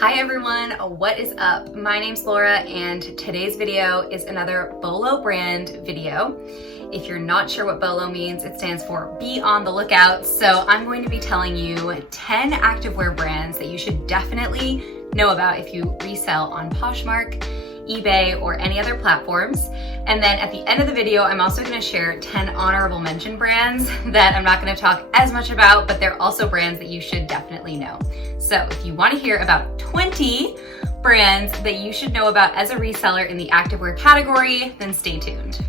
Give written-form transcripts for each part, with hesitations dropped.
Hi everyone, what is up? My name's Laura and today's video is another BOLO brand video. If you're not sure what BOLO means, it stands for Be on the Lookout. So I'm going to be telling you 10 activewear brands that you should definitely know about if you resell on Poshmark, eBay, or any other platforms. And then at the end of the video, I'm also gonna share 10 honorable mention brands that I'm not gonna talk as much about, but they're also brands that you should definitely know. So if you wanna hear about 20 brands that you should know about as a reseller in the activewear category, then stay tuned.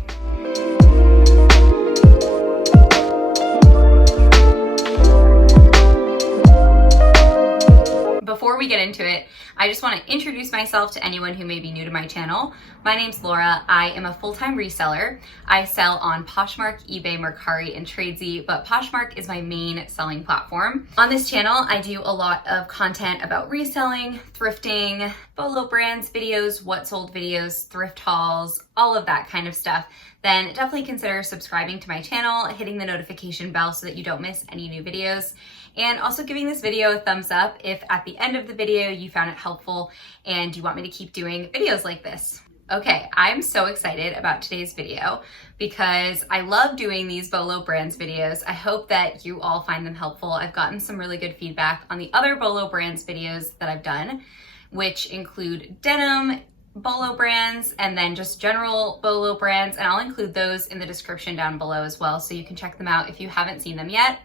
Before we get into it, I just want to introduce myself to anyone who may be new to my channel. My name's Laura. I am a full-time reseller. I sell on Poshmark, eBay, Mercari, and Tradesy, but Poshmark is my main selling platform. On this channel, I do a lot of content about reselling, thrifting, BOLO brands, videos, what sold videos, thrift hauls, all of that kind of stuff. Then definitely consider subscribing to my channel, hitting the notification bell so that you don't miss any new videos, and also giving this video a thumbs up if at the end of the video you found it helpful and you want me to keep doing videos like this. Okay, I'm so excited about today's video because I love doing these BOLO brands videos. I hope that you all find them helpful. I've gotten some really good feedback on the other BOLO brands videos that I've done, which include denim, BOLO brands, and then just general BOLO brands, and I'll include those in the description down below as well, so you can check them out if you haven't seen them yet.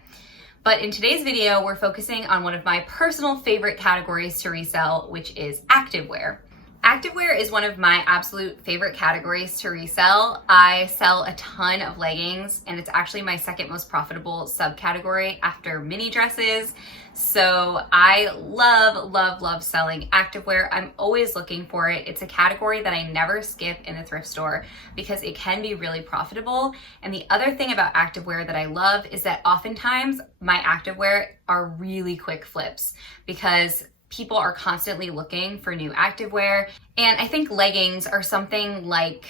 But in today's video, we're focusing on one of my personal favorite categories to resell, which is activewear. Activewear is one of my absolute favorite categories to resell. I sell a ton of leggings, and it's actually my second most profitable subcategory after mini dresses. So I love selling activewear. I'm always looking for it. It's a category that I never skip in the thrift store because it can be really profitable. And the other thing about activewear that I love is that oftentimes my activewear are really quick flips because people are constantly looking for new activewear. And I think leggings are something like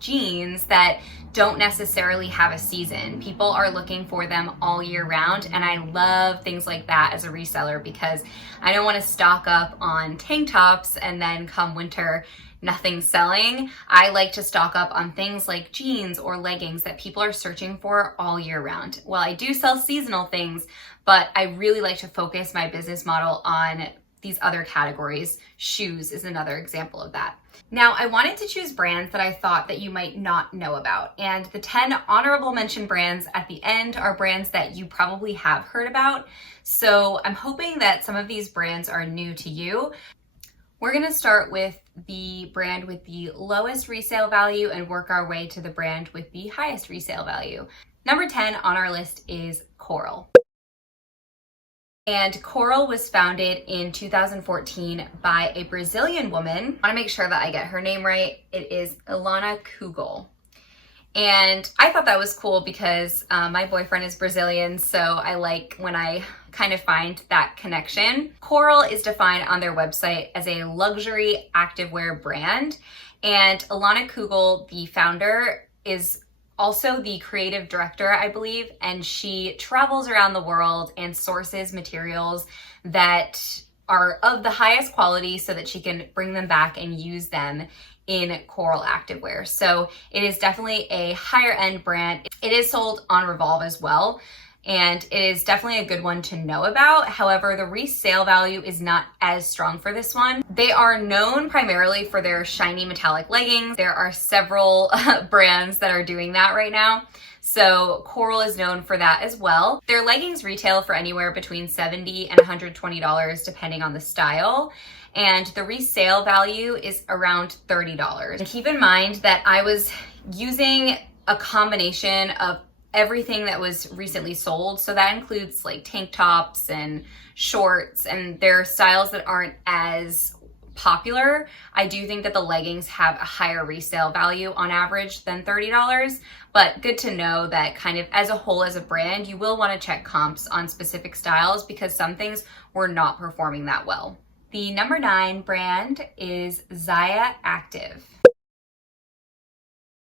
jeans that don't necessarily have a season. People are looking for them all year round, and I love things like that as a reseller because I don't want to stock up on tank tops and then come winter nothing's selling. I like to stock up on things like jeans or leggings that people are searching for all year round. Well, I do sell seasonal things, but I really like to focus my business model on these other categories. Shoes is another example of that. Now, I wanted to choose brands that I thought that you might not know about. And the 10 honorable mention brands at the end are brands that you probably have heard about. So I'm hoping that some of these brands are new to you. We're gonna start with the brand with the lowest resale value and work our way to the brand with the highest resale value. Number 10 on our list is Koral. And Koral was founded in 2014 by a Brazilian woman. I want to make sure that I get her name right. It is Ilana Kugel. And I thought that was cool because my boyfriend is Brazilian, so I like when I kind of find that connection. Koral is defined on their website as a luxury activewear brand. And Ilana Kugel, the founder, is also the creative director, I believe, and she travels around the world and sources materials that are of the highest quality so that she can bring them back and use them in Koral activewear. So it is definitely a higher end brand. It is sold on Revolve as well, and it is definitely a good one to know about. However, the resale value is not as strong for this one. They are known primarily for their shiny metallic leggings. There are several brands that are doing that right now. So Koral is known for that as well. Their leggings retail for anywhere between $70 and $120 depending on the style. And the resale value is around $30. And keep in mind that I was using a combination of everything that was recently sold. So that includes like tank tops and shorts, and there are styles that aren't as popular. I do think that the leggings have a higher resale value on average than $30, but good to know that kind of as a whole, as a brand, you will want to check comps on specific styles because some things were not performing that well. The number 9 brand is ZYIA Active.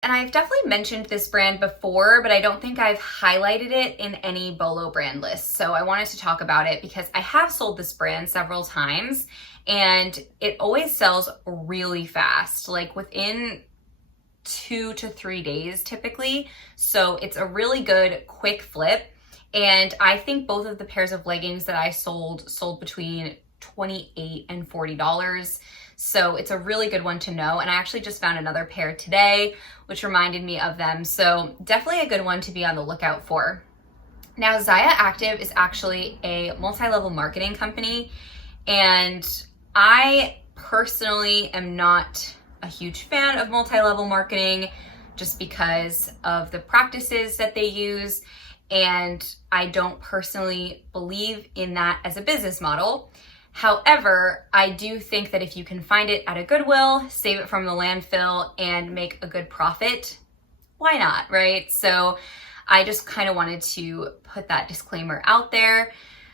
And I've definitely mentioned this brand before, but I don't think I've highlighted it in any BOLO brand list. So I wanted to talk about it because I have sold this brand several times and it always sells really fast, like within 2 to 3 days typically. So it's a really good quick flip. And I think both of the pairs of leggings that I sold between $28 and $40. So it's a really good one to know. And I actually just found another pair today, which reminded me of them. So definitely a good one to be on the lookout for. Now, ZYIA Active is actually a multi-level marketing company, and I personally am not a huge fan of multi-level marketing just because of the practices that they use, and I don't personally believe in that as a business model. However, I do think that if you can find it at a Goodwill, save it from the landfill, and make a good profit, why not, right? So I just kind of wanted to put that disclaimer out there.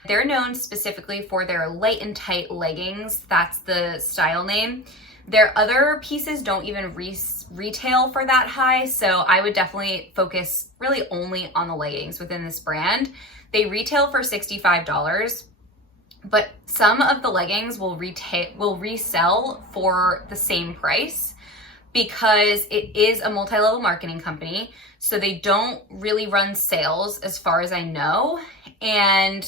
They're known specifically for their light and tight leggings. That's the style name. Their other pieces don't even retail for that high, so I would definitely focus really only on the leggings within this brand. They retail for $65, but some of the leggings will resell for the same price because it is a multi-level marketing company. So they don't really run sales as far as I know, and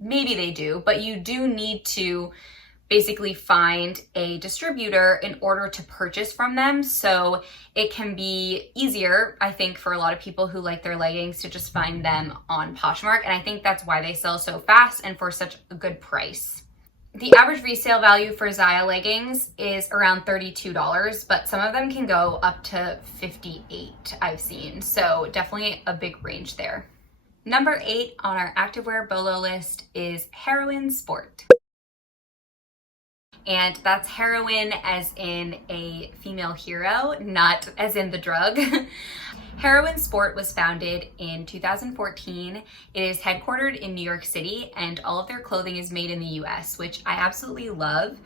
maybe they do, but you do need to basically find a distributor in order to purchase from them. So it can be easier, I think, for a lot of people who like their leggings to just find them on Poshmark. And I think that's why they sell so fast and for such a good price. The average resale value for ZYIA leggings is around $32, but some of them can go up to $58, I've seen. So definitely a big range there. Number 8 on our activewear BOLO list is Heroine Sport. And that's heroine as in a female hero, not as in the drug. Heroine Sport was founded in 2014. It is headquartered in New York City, and all of their clothing is made in the US, which I absolutely love.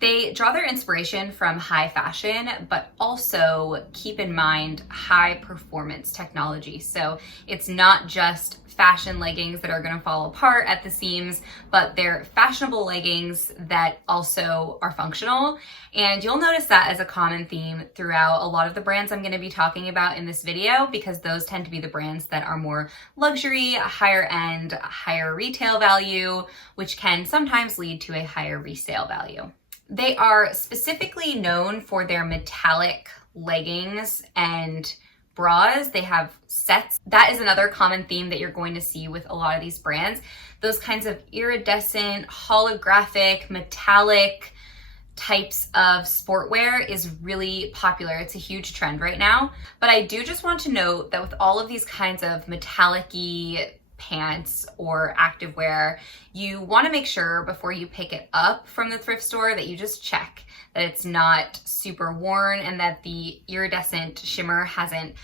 They draw their inspiration from high fashion, but also keep in mind high performance technology. So it's not just fashion leggings that are going to fall apart at the seams, but they're fashionable leggings that also are functional. And you'll notice that as a common theme throughout a lot of the brands I'm going to be talking about in this video, because those tend to be the brands that are more luxury, higher end, higher retail value, which can sometimes lead to a higher resale value. They are specifically known for their metallic leggings and bras. They have sets. That is another common theme that you're going to see with a lot of these brands. Those kinds of iridescent, holographic, metallic types of sportwear is really popular. It's a huge trend right now. But I do just want to note that with all of these kinds of metallic-y pants or activewear, you want to make sure before you pick it up from the thrift store that you just check that it's not super worn and that the iridescent shimmer hasn't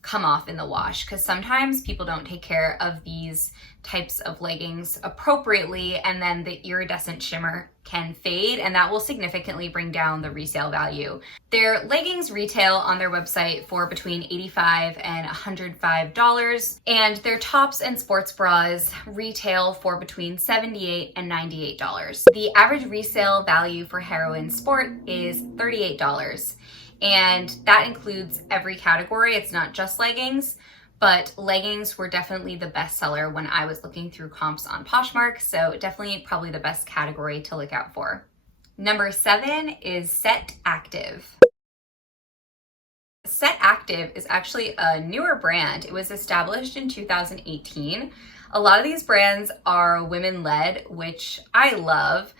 come off in the wash, because sometimes people don't take care of these types of leggings appropriately, and then the iridescent shimmer can fade, and that will significantly bring down the resale value. Their leggings retail on their website for between $85 and $105, and their tops and sports bras retail for between $78 and $98. The average resale value for Heroine Sport is $38. And that includes every category. It's not just leggings, but leggings were definitely the best seller when I was looking through comps on Poshmark. So definitely probably the best category to look out for. Number 7 is SETActive. SETActive is actually a newer brand. It was established in 2018. A lot of these brands are women-led, which I love.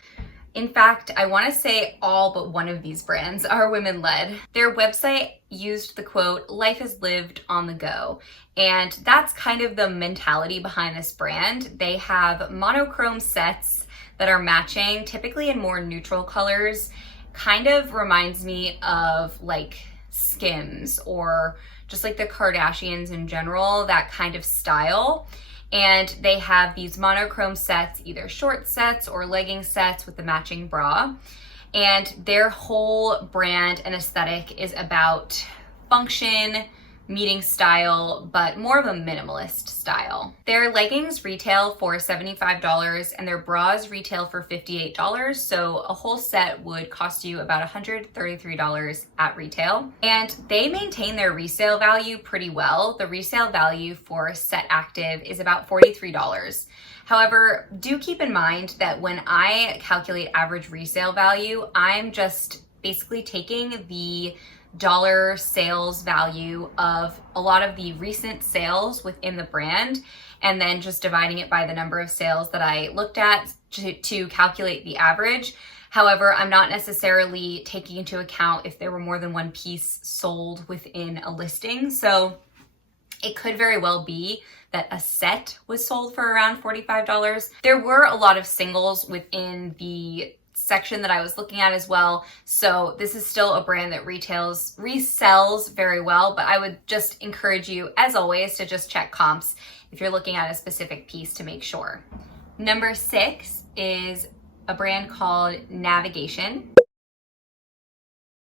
In fact, I want to say all but one of these brands are women-led. Their website used the quote, "Life is lived on the go." And that's kind of the mentality behind this brand. They have monochrome sets that are matching, typically in more neutral colors. Kind of reminds me of like Skims or just like the Kardashians in general, that kind of style. And they have these monochrome sets, either short sets or legging sets with the matching bra. And their whole brand and aesthetic is about function, meeting style, but more of a minimalist style. Their leggings retail for $75 and their bras retail for $58. So a whole set would cost you about $133 at retail. And they maintain their resale value pretty well. The resale value for SETActive is about $43. However, do keep in mind that when I calculate average resale value, I'm just basically taking the dollar sales value of a lot of the recent sales within the brand and then just dividing it by the number of sales that I looked at to calculate the average. However, I'm not necessarily taking into account if there were more than one piece sold within a listing. So it could very well be that a set was sold for around $45. There were a lot of singles within the section that I was looking at as well. So this is still a brand that resells very well, but I would just encourage you, as always, to just check comps if you're looking at a specific piece to make sure. Number 6 is a brand called Navigation.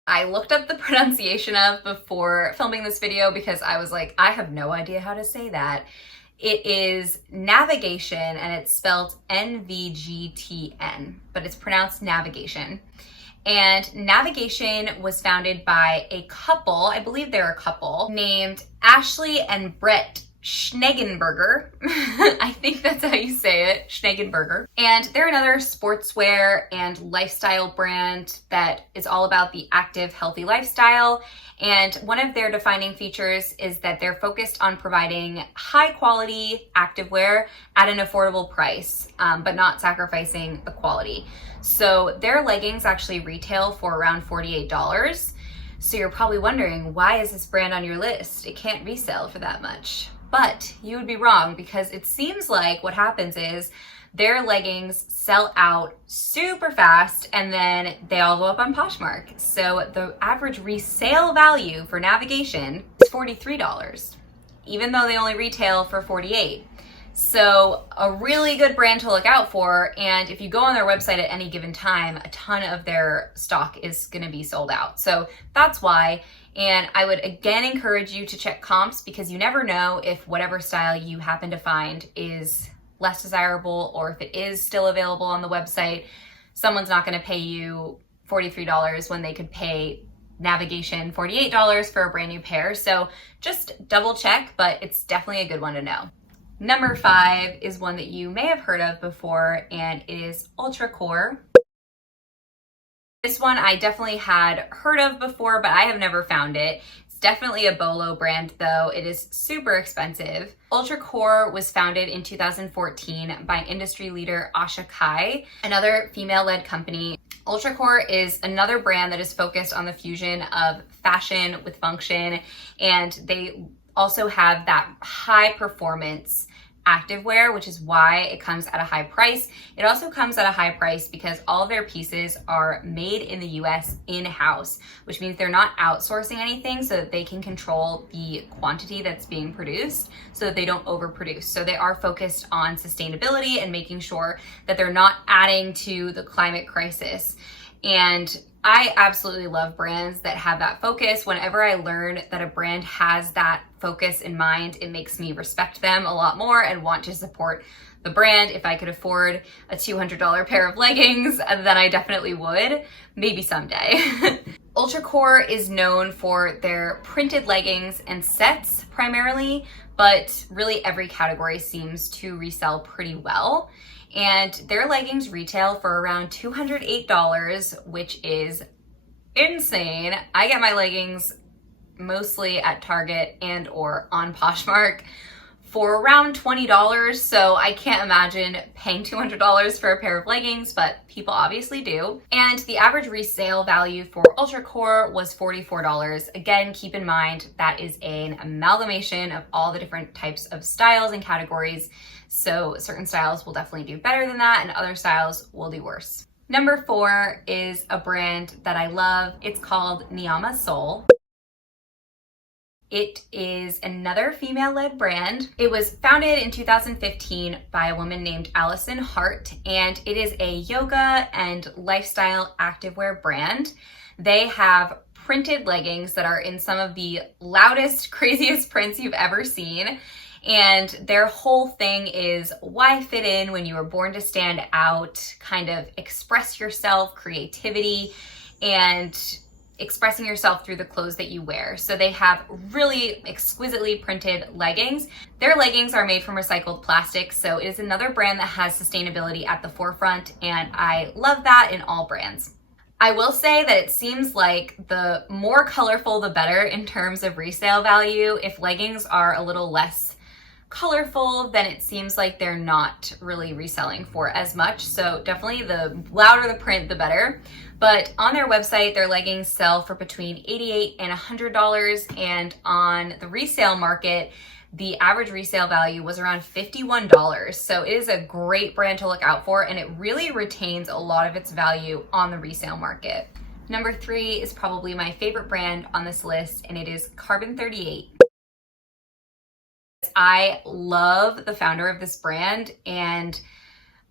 I looked up the pronunciation of before filming this video because I was like, I have no idea how to say that. It is Navigation and it's spelled NVGTN, but it's pronounced Navigation. And Navigation was founded by a couple, I believe they're a couple, named Ashley and Brett Schnegenberger. I think that's how you say it, Schnegenberger. And they're another sportswear and lifestyle brand that is all about the active, healthy lifestyle. And one of their defining features is that they're focused on providing high quality activewear at an affordable price, but not sacrificing the quality. So their leggings actually retail for around $48. So you're probably wondering, why is this brand on your list? It can't resell for that much. But you would be wrong, because it seems like what happens is their leggings sell out super fast and then they all go up on Poshmark. So the average resale value for Navigation is $43, even though they only retail for $48. So a really good brand to look out for. And if you go on their website at any given time, a ton of their stock is going to be sold out. So that's why. And I would again encourage you to check comps, because you never know if whatever style you happen to find is less desirable, or if it is still available on the website, someone's not going to pay you $43 when they could pay Navigation $48 for a brand new pair. So just double check, but it's definitely a good one to know. Number 5 is one that you may have heard of before, and it is Ultracor. This one I definitely had heard of before, but I have never found it. It's definitely a BOLO brand though. It is super expensive. Ultracor was founded in 2014 by industry leader Asha Kai, another female-led company. Ultracor is another brand that is focused on the fusion of fashion with function, and they also have that high performance activewear, which is why it comes at a high price. It also comes at a high price because all of their pieces are made in the US in-house, which means they're not outsourcing anything, so that they can control the quantity that's being produced so that they don't overproduce. So they are focused on sustainability and making sure that they're not adding to the climate crisis. And I absolutely love brands that have that focus. Whenever I learn that a brand has that focus in mind, it makes me respect them a lot more and want to support the brand. If I could afford a $200 pair of leggings, then I definitely would, maybe someday. Ultracor is known for their printed leggings and sets primarily, but really every category seems to resell pretty well. And their leggings retail for around $208, which is insane. I get my leggings mostly at Target and or on Poshmark for around $20, so I can't imagine paying $200 for a pair of leggings, but people obviously do. And the average resale value for Ultracor was $44. Again, keep in mind that is an amalgamation of all the different types of styles and categories, so certain styles will definitely do better than that and other styles will do worse. Number 4 is a brand that I love. It's called Niyama Sol. It is another female-led brand. It was founded in 2015 by a woman named Allison Hart, and it is a yoga and lifestyle activewear brand. They have printed leggings that are in some of the loudest, craziest prints you've ever seen. And their whole thing is why fit in when you were born to stand out, kind of express yourself, creativity, and expressing yourself through the clothes that you wear. So they have really exquisitely printed leggings. Their leggings are made from recycled plastic, so it is another brand that has sustainability at the forefront, and I love that in all brands. I will say that it seems like the more colorful the better in terms of resale value. If leggings are a little less colorful, then it seems like they're not really reselling for as much. So definitely the louder the print, the better. But on their website, their leggings sell for between $88 and $100. And on the resale market, the average resale value was around $51. So it is a great brand to look out for, and it really retains a lot of its value on the resale market. Number 3 is probably my favorite brand on this list, and it is Carbon 38. I love the founder of this brand, and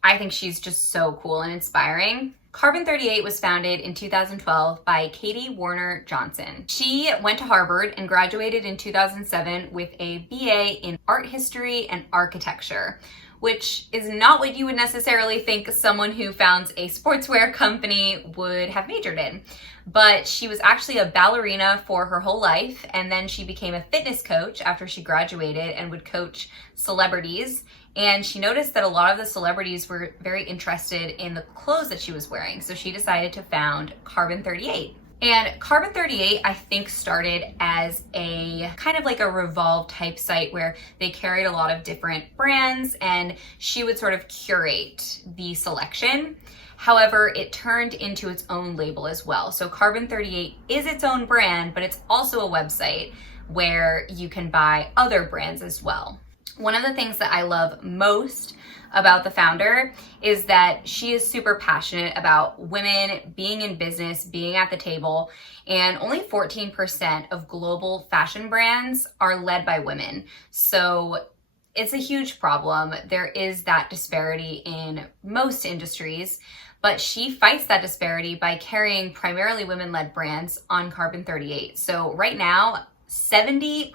I think she's just so cool and inspiring. Carbon 38 was founded in 2012 by Katie Warner Johnson. She went to Harvard and graduated in 2007 with a BA in art history and architecture, which is not what you would necessarily think someone who founds a sportswear company would have majored in. But she was actually a ballerina for her whole life, and then she became a fitness coach after she graduated and would coach celebrities. And she noticed that a lot of the celebrities were very interested in the clothes that she was wearing. So she decided to found Carbon 38. And Carbon 38, I think, started as a kind of like a Revolve type site where they carried a lot of different brands and she would sort of curate the selection. However, it turned into its own label as well. So Carbon 38 is its own brand, but it's also a website where you can buy other brands as well. One of the things that I love most about the founder is that she is super passionate about women being in business, being at the table, and only 14% of global fashion brands are led by women. So it's a huge problem. There is that disparity in most industries, but she fights that disparity by carrying primarily women-led brands on Carbon 38. So right now, 70%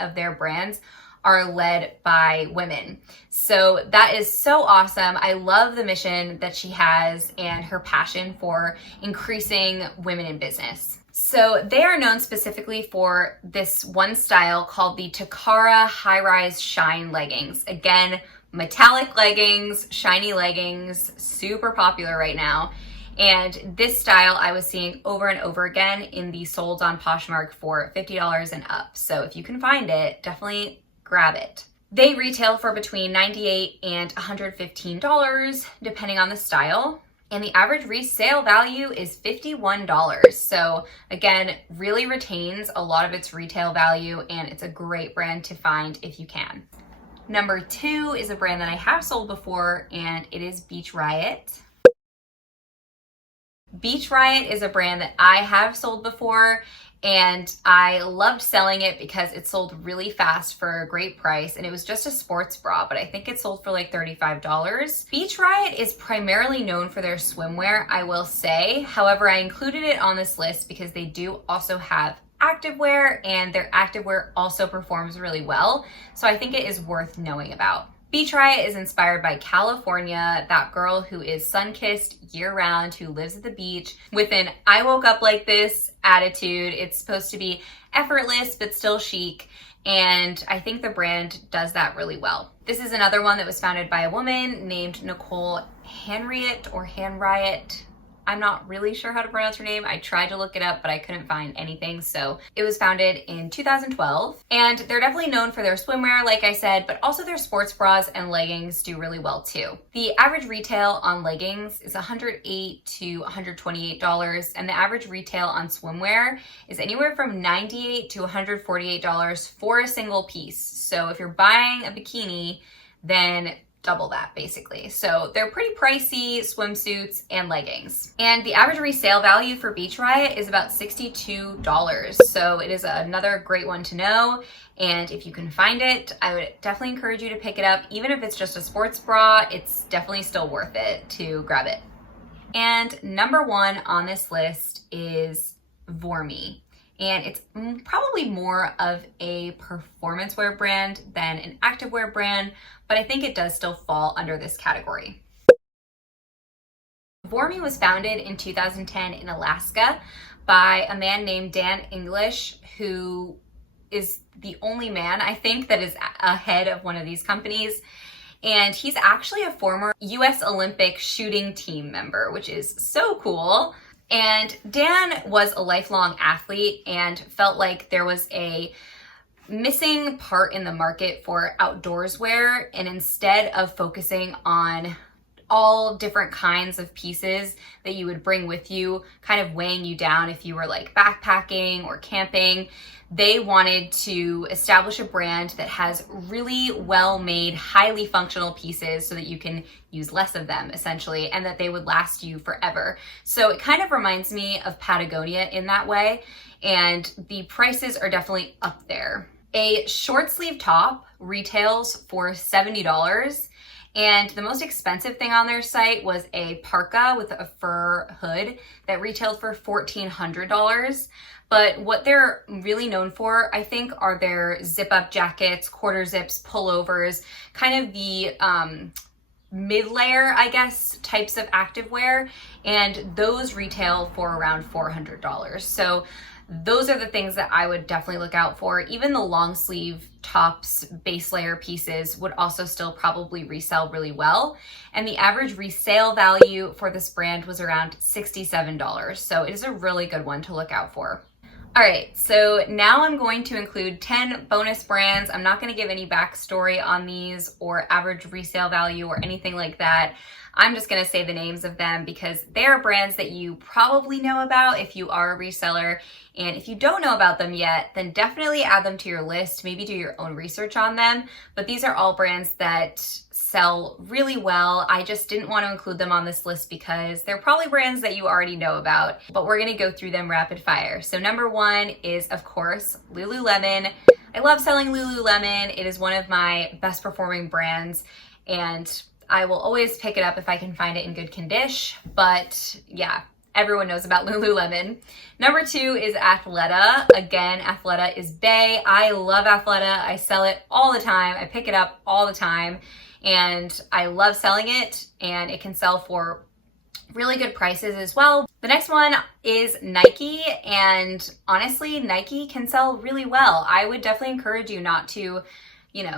of their brands are led by women. So that is so awesome. I love the mission that she has and her passion for increasing women in business. So they are known specifically for this one style called the Takara High-Rise Shine leggings. Again, metallic leggings, shiny leggings, super popular right now. And this style I was seeing over and over again in the solds on Poshmark for $50 and up. So if you can find it, definitely grab it. They retail for between $98 and $115, depending on the style. And the average resale value is $51. So again, really retains a lot of its retail value, and it's a great brand to find if you can. Number 2 is a brand that I have sold before, and it is Beach Riot. Beach Riot is a brand that I have sold before, and I loved selling it because it sold really fast for a great price, and it was just a sports bra, but I think it sold for like $35. Beach Riot is primarily known for their swimwear, I will say. However, I included it on this list because they do also have activewear, and their activewear also performs really well, so I think it is worth knowing about. Beach Riot is inspired by California, that girl who is sun-kissed year-round, who lives at the beach with an I woke up like this attitude. It's supposed to be effortless but still chic, and I think the brand does that really well. This is another one that was founded by a woman named Nicole Hanriot or Hanriot. I'm not really sure how to pronounce her name. I tried to look it up, but I couldn't find anything. So it was founded in 2012, and they're definitely known for their swimwear, like I said, but also their sports bras and leggings do really well too. The average retail on leggings is $108 to $128, and the average retail on swimwear is anywhere from $98 to $148 for a single piece. So if you're buying a bikini, then double that basically. So they're pretty pricey swimsuits and leggings. And the average resale value for Beach Riot is about $62. So it is another great one to know. And if you can find it, I would definitely encourage you to pick it up. Even if it's just a sports bra, it's definitely still worth it to grab it. And number 1 on this list is VOORMI. And it's probably more of a performance wear brand than an activewear brand, but I think it does still fall under this category. VOORMI was founded in 2010 in Alaska by a man named Dan English, who is the only man, I think, that is ahead of one of these companies. And he's actually a former US Olympic shooting team member, which is so cool. And Dan was a lifelong athlete and felt like there was a missing part in the market for outdoors wear. And instead of focusing on all different kinds of pieces that you would bring with you, kind of weighing you down if you were like backpacking or camping, they wanted to establish a brand that has really well-made, highly functional pieces so that you can use less of them, essentially, and that they would last you forever. So it kind of reminds me of Patagonia in that way, and the prices are definitely up there. A short sleeve top retails for $70, and the most expensive thing on their site was a parka with a fur hood that retailed for $1,400. But what they're really known for, I think, are their zip-up jackets, quarter zips, pullovers, kind of the mid-layer, I guess, types of activewear, and those retail for around $400. So those are the things that I would definitely look out for. Even the long sleeve tops, base layer pieces would also still probably resell really well. And the average resale value for this brand was around $67. So it is a really good one to look out for. All right, so now I'm going to include 10 bonus brands. I'm not going to give any backstory on these or average resale value or anything like that. I'm just going to say the names of them because they are brands that you probably know about if you are a reseller. And if you don't know about them yet, then definitely add them to your list. Maybe do your own research on them. But these are all brands that sell really well. I just didn't want to include them on this list because they're probably brands that you already know about. But we're going to go through them rapid fire. So number one is, of course, Lululemon. I love selling Lululemon. It is one of my best performing brands, and I will always pick it up if I can find it in good condition. But yeah, everyone knows about Lululemon. Number two is Athleta. Again, Athleta is bae. I love Athleta. I sell it all the time. I pick it up all the time, and I love selling it, and it can sell for really good prices as well. The next one is Nike, and honestly, Nike can sell really well. I would definitely encourage you not to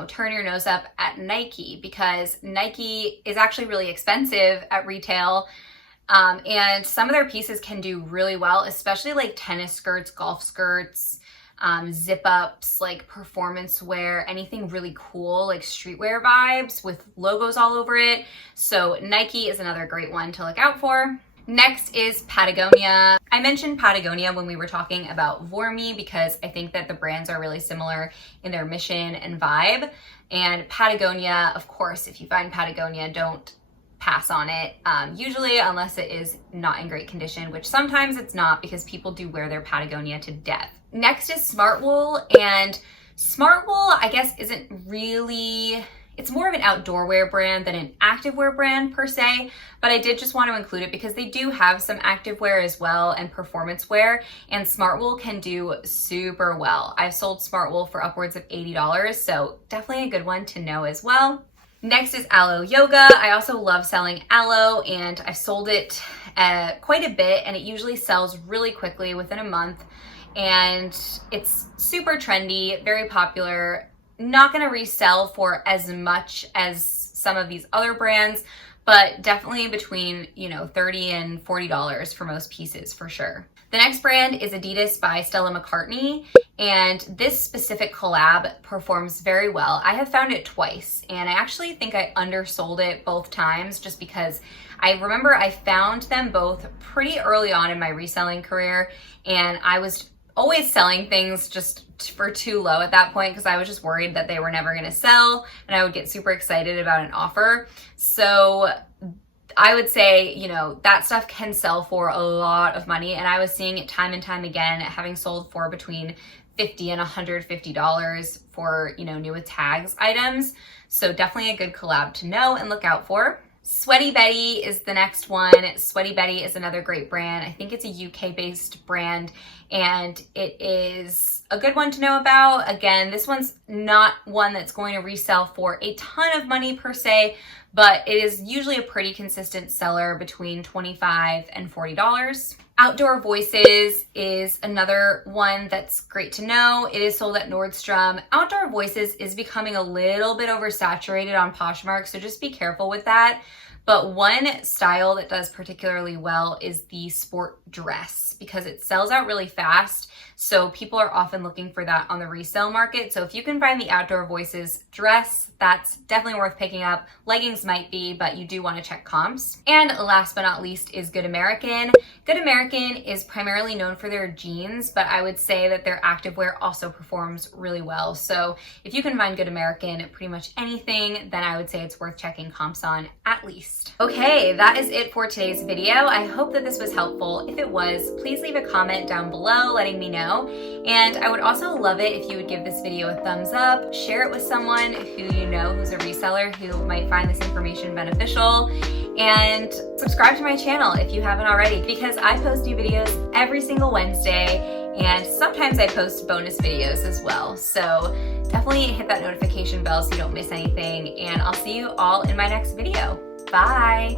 turn your nose up at Nike, because Nike is actually really expensive at retail. And some of their pieces can do really well, especially like tennis skirts, golf skirts, zip ups, like performance wear, anything really cool, like streetwear vibes with logos all over it. So Nike is another great one to look out for. Next is Patagonia. I mentioned Patagonia when we were talking about VOORMI because I think that the brands are really similar in their mission and vibe. And Patagonia, of course, if you find Patagonia, don't pass on it, usually unless it is not in great condition, which sometimes it's not because people do wear their Patagonia to death. Next is Smartwool, and Smartwool, I guess, isn't really... It's more of an outdoor wear brand than an activewear brand per se, but I did just want to include it because they do have some activewear as well and performance wear, and Smartwool can do super well. I've sold Smartwool for upwards of $80, so definitely a good one to know as well. Next is Alo Yoga. I also love selling aloe, and I've sold it quite a bit, and it usually sells really quickly within a month, and it's super trendy, very popular. Not going to resell for as much as some of these other brands, but definitely between, $30 and $40 for most pieces for sure. The next brand is Adidas by Stella McCartney, and this specific collab performs very well. I have found it twice, and I actually think I undersold it both times just because I remember I found them both pretty early on in my reselling career, and I was always selling things just for too low at that point because I was just worried that they were never going to sell, and I would get super excited about an offer. So I would say, that stuff can sell for a lot of money, and I was seeing it time and time again, having sold for between $50 and $150 for, new with tags items. So definitely a good collab to know and look out for. Sweaty Betty is the next one. Sweaty Betty is another great brand. I think it's a UK-based brand, and it is a good one to know about. Again, this one's not one that's going to resell for a ton of money per se, but it is usually a pretty consistent seller between $25 and $40. Outdoor Voices is another one that's great to know. It is sold at Nordstrom. Outdoor Voices is becoming a little bit oversaturated on Poshmark, so just be careful with that. But one style that does particularly well is the sport dress because it sells out really fast. So people are often looking for that on the resale market. So if you can find the Outdoor Voices dress, that's definitely worth picking up. Leggings might be, but you do want to check comps. And last but not least is Good American. Good American is primarily known for their jeans, but I would say that their activewear also performs really well. So if you can find Good American pretty much anything, then I would say it's worth checking comps on at least. Okay, that is it for today's video. I hope that this was helpful. If it was, please leave a comment down below letting me know. And I would also love it if you would give this video a thumbs up, share it with someone who you know who's a reseller who might find this information beneficial, and subscribe to my channel if you haven't already, because I post new videos every single Wednesday, and sometimes I post bonus videos as well. So definitely hit that notification bell so you don't miss anything, and I'll see you all in my next video. Bye!